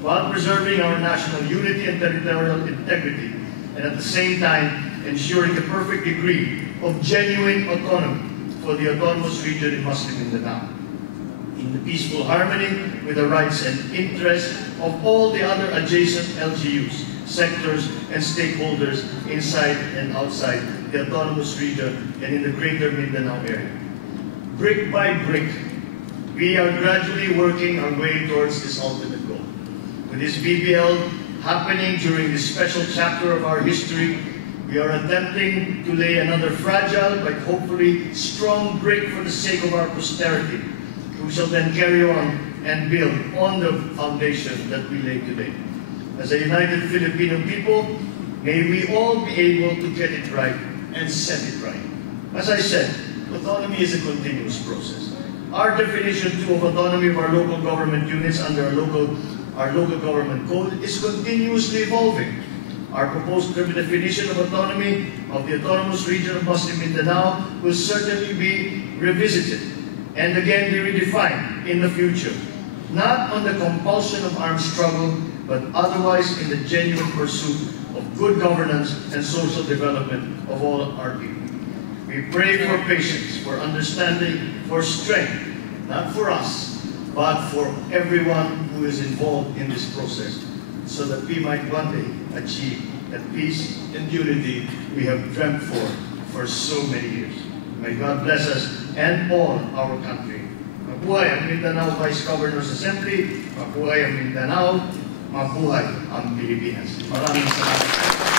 while preserving our national unity and territorial integrity, and at the same time ensuring the perfect degree of genuine autonomy for the autonomous region in Muslim Mindanao. in the peaceful harmony with the rights and interests of all the other adjacent LGUs, sectors, and stakeholders inside and outside the autonomous region and in the greater Mindanao area. Brick by brick, we are gradually working our way towards this ultimate goal. With this BBL happening during this special chapter of our history, we are attempting to lay another fragile but hopefully strong brick for the sake of our posterity, who shall then carry on and build on the foundation that we lay today. As a united Filipino people, may we all be able to get it right and set it right. As I said, autonomy is a continuous process. Our definition too of autonomy of our local government units under our local government code is continuously evolving. Our proposed definition of autonomy of the autonomous region of Muslim Mindanao will certainly be revisited and again be redefined in the future, not on the compulsion of armed struggle, but otherwise in the genuine pursuit of good governance and social development of all our people. We pray for patience, for understanding, for strength, not for us, but for everyone who is involved in this process, so that we might one day achieve that peace and unity we have dreamt for so many years. May God bless us and all our country. Mabuhay ang Mindanao Vice Governor's Assembly, mabuhay ang Mindanao, mabuhay ang Pilipinas. Maraming salamat.